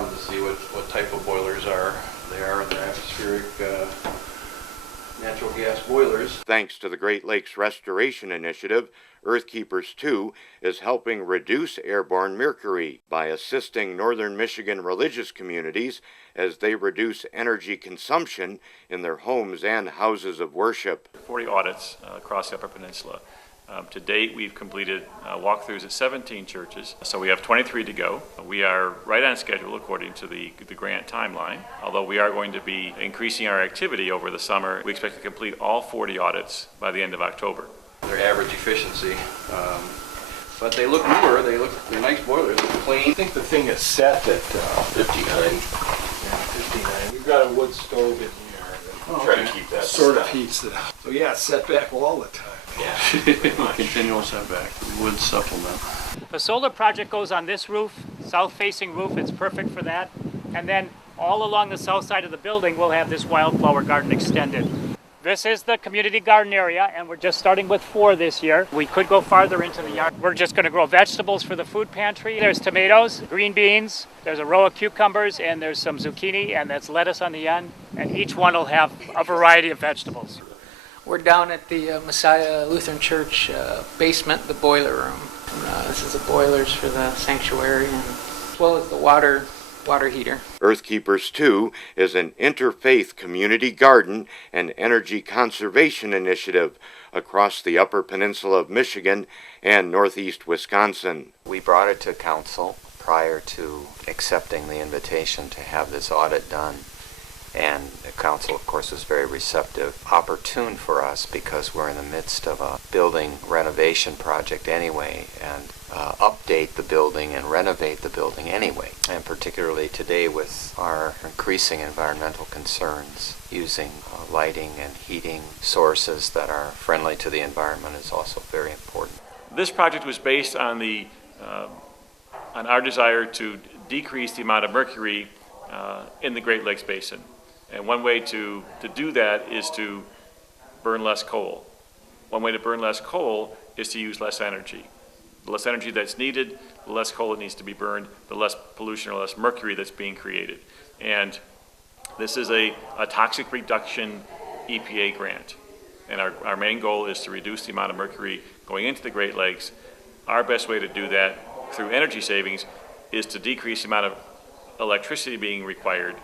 To see what type of boilers they are. They're atmospheric natural gas boilers. Thanks to the Great Lakes Restoration Initiative, EarthKeepers II is helping reduce airborne mercury by assisting northern Michigan religious communities as they reduce energy consumption in their homes and houses of worship. 40 audits across the Upper Peninsula. To date, we've completed walkthroughs at 17 churches, so we have 23 to go. We are right on schedule according to the grant timeline, although we are going to be increasing our activity over the summer. We expect to complete all 40 audits by the end of October. Their average efficiency, but they look newer, they're nice boilers, they're clean. I think the thing is set at 59. Yeah, 59. We've got a wood stove in here. Try to keep that sort of heats it up. So yeah, it's set back all the time. Yeah, continual setback, wood supplement. The solar project goes on this roof, south-facing roof. It's perfect for that. And then all along the south side of the building, we'll have this wildflower garden extended. This is the community garden area, and we're just starting with 4 this year. We could go farther into the yard. We're just going to grow vegetables for the food pantry. There's tomatoes, green beans, there's a row of cucumbers, and there's some zucchini, and that's lettuce on the end. And each one will have a variety of vegetables. We're down at the Messiah Lutheran Church basement, the boiler room. This is the boilers for the sanctuary, and as well as the water heater. EarthKeepers II is an interfaith community garden and energy conservation initiative across the Upper Peninsula of Michigan and northeast Wisconsin. We brought it to council prior to accepting the invitation to have this audit done. And the council, of course, was very receptive. Opportune for us because we're in the midst of a building renovation project anyway, and update the building and renovate the building anyway. And particularly today with our increasing environmental concerns, using lighting and heating sources that are friendly to the environment is also very important. This project was based on on our desire to decrease the amount of mercury in the Great Lakes Basin. And one way to do that is to burn less coal. One way to burn less coal is to use less energy. The less energy that's needed, the less coal that needs to be burned, the less pollution or less mercury that's being created. And this is a toxic reduction EPA grant. And our main goal is to reduce the amount of mercury going into the Great Lakes. Our best way to do that through energy savings is to decrease the amount of electricity being required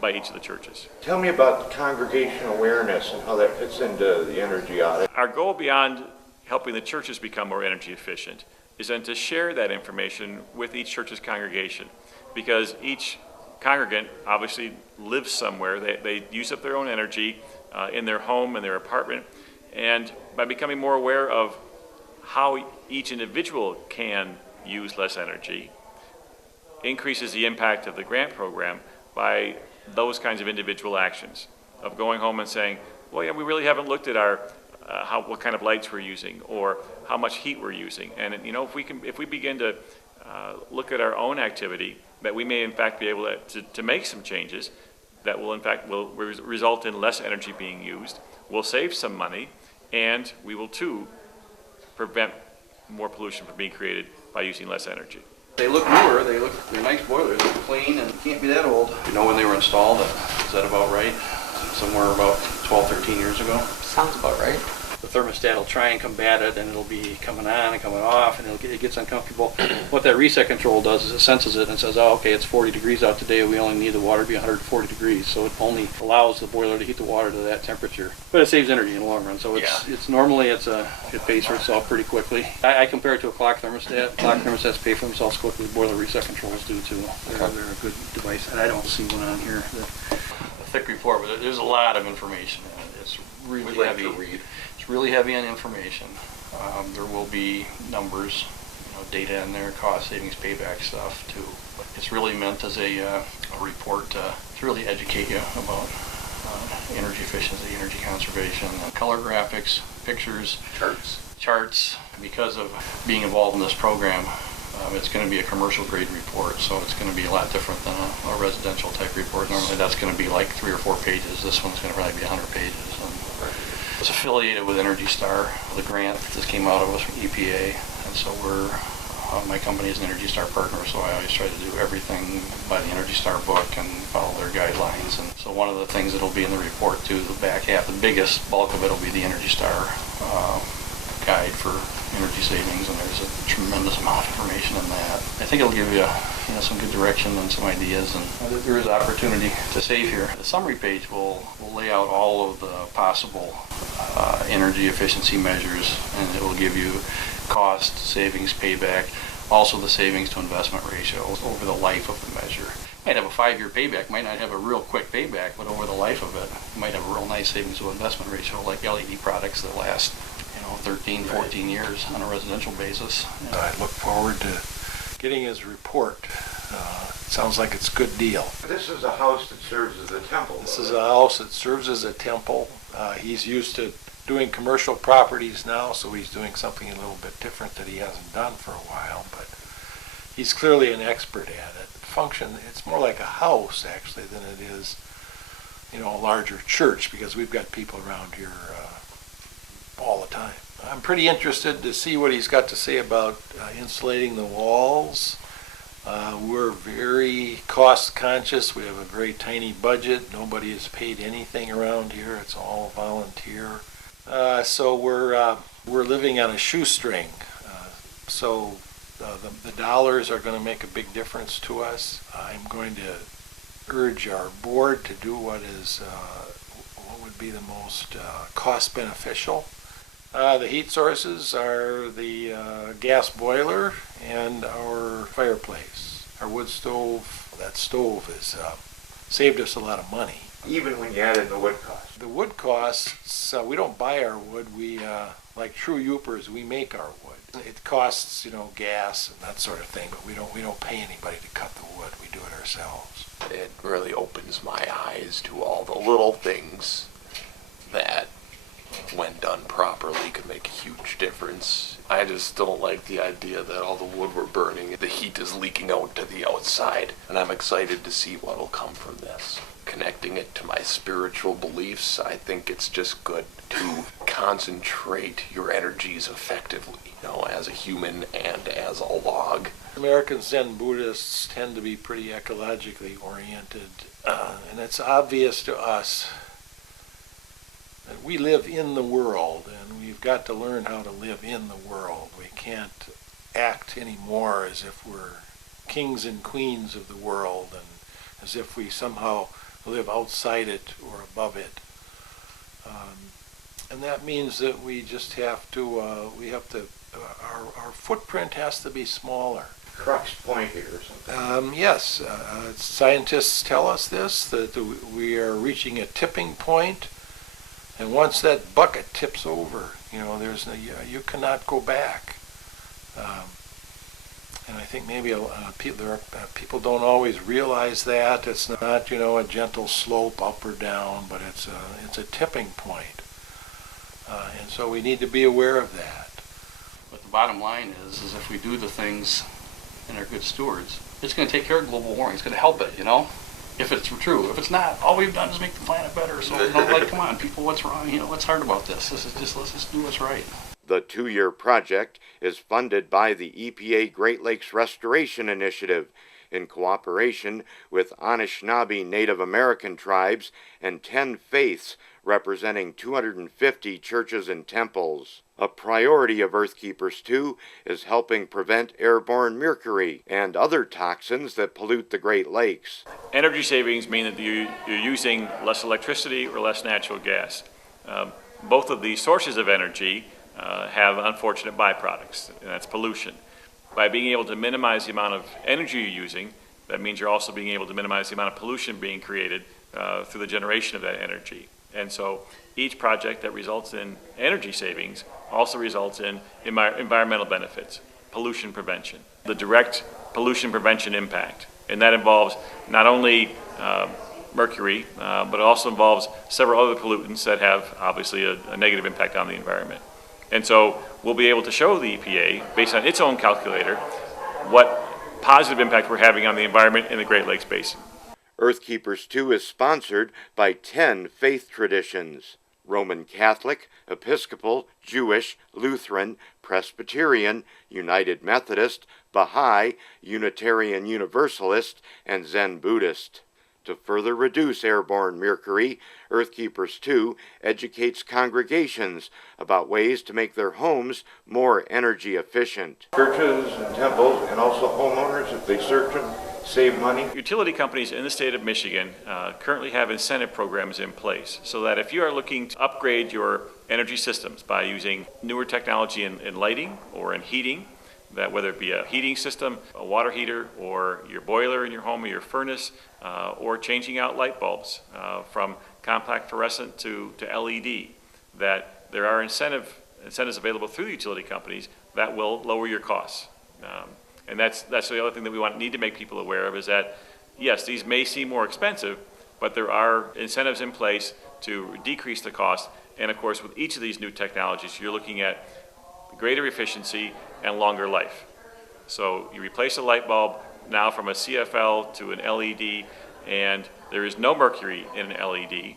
by each of the churches. Tell me about congregation awareness and how that fits into the energy audit. Our goal beyond helping the churches become more energy efficient is then to share that information with each church's congregation, because each congregant obviously lives somewhere. They use up their own energy in their home and their apartment, and by becoming more aware of how each individual can use less energy increases the impact of the grant program by those kinds of individual actions of going home and saying, well, yeah, we really haven't looked at our what kind of lights we're using or how much heat we're using. And if we begin to look at our own activity, that we may in fact be able to make some changes that will result in less energy being used. We'll save some money, and we will too prevent more pollution from being created by using less energy. They look newer, they're nice boilers, they're clean, and can't be that old. Do you know when they were installed? Is that about right? Somewhere about 12, 13 years ago? Sounds about right. The thermostat will try and combat it, and it'll be coming on and coming off, and it gets uncomfortable. What that reset control does is it senses it and says, oh, okay, it's 40 degrees out today, we only need the water to be 140 degrees, so it only allows the boiler to heat the water to that temperature. But it saves energy in the long run, so it pays for itself pretty quickly. I compare it to a clock thermostat. Clock thermostats pay for themselves quickly, boiler reset controls do too. They're a good device, and I don't see one on here. A thick report, but there's a lot of information in it. It's really heavy. To read. It's really heavy on information. There will be numbers, data in there, cost savings, payback stuff too. But it's really meant as a report to really educate you about energy efficiency, energy conservation, color graphics, pictures, charts. Because of being involved in this program, it's going to be a commercial grade report, so it's going to be a lot different than a residential type report. Normally that's going to be like 3 or 4 pages. This one's going to probably be 100 pages. It's affiliated with Energy Star, the grant that this came out of us from EPA, and so we're My company is an Energy Star partner, so I always try to do everything by the Energy Star book and follow their guidelines. And so one of the things that will be in the report too, the back half, the biggest bulk of it will be the Energy Star guide for energy savings, and there's a tremendous amount of information in that. I think it'll give you, some good direction and some ideas, and there is opportunity to save here. The summary page will lay out all of the possible energy efficiency measures, and it will give you cost, savings, payback, also the savings to investment ratio over the life of the measure. Might have a 5-year payback, might not have a real quick payback, but over the life of it, you might have a real nice savings to investment ratio like LED products that last 13, 14 years on a residential basis. I look forward to getting his report. Sounds like it's a good deal. This is a house that serves as a temple. This is a house that serves as a temple. He's used to doing commercial properties now, so he's doing something a little bit different that he hasn't done for a while, but he's clearly an expert at it. It's more like a house actually than it is, a larger church, because we've got people around here all the time. I'm pretty interested to see what he's got to say about insulating the walls. We're very cost conscious. We have a very tiny budget. Nobody is paid anything around here. It's all volunteer. So we're living on a shoestring. So the dollars are going to make a big difference to us. I'm going to urge our board to do what would be the most cost beneficial. The heat sources are the gas boiler and our fireplace. Our wood stove, that stove has saved us a lot of money. Even when you add in the wood cost. The wood costs, we don't buy our wood. We, like true Yoopers, we make our wood. It costs, gas and that sort of thing, but we don't pay anybody to cut the wood. We do it ourselves. It really opens my eyes to all the little things that, when done properly, could make a huge difference. I just don't like the idea that all the wood we're burning, the heat is leaking out to the outside, and I'm excited to see what'll come from this. Connecting it to my spiritual beliefs, I think it's just good to concentrate your energies effectively, as a human and as a log. American Zen Buddhists tend to be pretty ecologically oriented, and it's obvious to us that we live in the world, and we've got to learn how to live in the world. We can't act anymore as if we're kings and queens of the world, and as if we somehow live outside it or above it. And that means that we just have to, our footprint has to be smaller. Crux point here or something. Yes, scientists tell us this, that we are reaching a tipping point. And once that bucket tips over, you cannot go back. And I think maybe people don't always realize that. It's not, a gentle slope up or down, but it's a tipping point. And so we need to be aware of that. But the bottom line is if we do the things and are good stewards, it's going to take care of global warming. It's going to help it, if it's true. If it's not, all we've done is make the planet better. So, come on, people, what's wrong? What's hard about this? Let's just do what's right. The 2-year project is funded by the EPA Great Lakes Restoration Initiative in cooperation with Anishinaabe Native American tribes and 10 faiths representing 250 churches and temples. A priority of EarthKeepers II is helping prevent airborne mercury and other toxins that pollute the Great Lakes. Energy savings mean that you're using less electricity or less natural gas. Both of these sources of energy have unfortunate byproducts, and that's pollution. By being able to minimize the amount of energy you're using, that means you're also being able to minimize the amount of pollution being created through the generation of that energy. And so each project that results in energy savings also results in environmental benefits, pollution prevention, the direct pollution prevention impact. And that involves not only mercury, but it also involves several other pollutants that have obviously a negative impact on the environment. And so we'll be able to show the EPA, based on its own calculator, what positive impact we're having on the environment in the Great Lakes Basin. EarthKeepers II is sponsored by 10 faith traditions: Roman Catholic, Episcopal, Jewish, Lutheran, Presbyterian, United Methodist, Bahá'í, Unitarian Universalist, and Zen Buddhist. To further reduce airborne mercury, EarthKeepers II educates congregations about ways to make their homes more energy efficient. Churches and temples and also homeowners, if they search them, save money. Utility companies in the state of Michigan currently have incentive programs in place so that if you are looking to upgrade your energy systems by using newer technology in lighting or in heating, that whether it be a heating system, a water heater, or your boiler in your home or your furnace, or changing out light bulbs from compact fluorescent to LED, that there are incentives available through the utility companies that will lower your costs. And that's the other thing that we need to make people aware of is that, yes, these may seem more expensive, but there are incentives in place to decrease the cost. And of course, with each of these new technologies, you're looking at greater efficiency and longer life. So you replace a light bulb now from a CFL to an LED, and there is no mercury in an LED,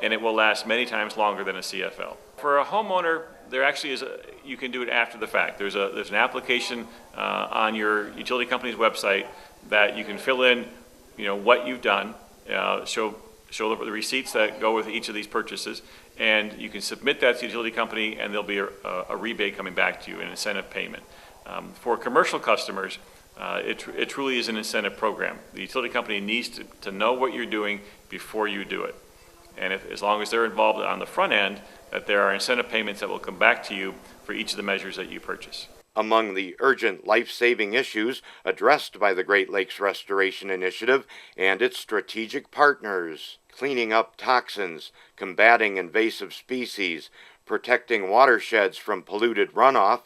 and it will last many times longer than a CFL. For a homeowner, there actually is you can do it after the fact. There's an application on your utility company's website that you can fill in, what you've done, show the receipts that go with each of these purchases, and you can submit that to the utility company, and there'll be a rebate coming back to you, an incentive payment. For commercial customers, it truly is an incentive program. The utility company needs to know what you're doing before you do it. And as long as they're involved on the front end, that there are incentive payments that will come back to you for each of the measures that you purchase. Among the urgent life-saving issues addressed by the Great Lakes Restoration Initiative and its strategic partners, cleaning up toxins, combating invasive species, protecting watersheds from polluted runoff,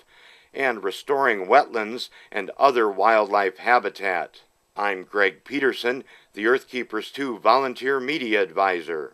and restoring wetlands and other wildlife habitat. I'm Greg Peterson, the EarthKeepers II Volunteer Media Advisor.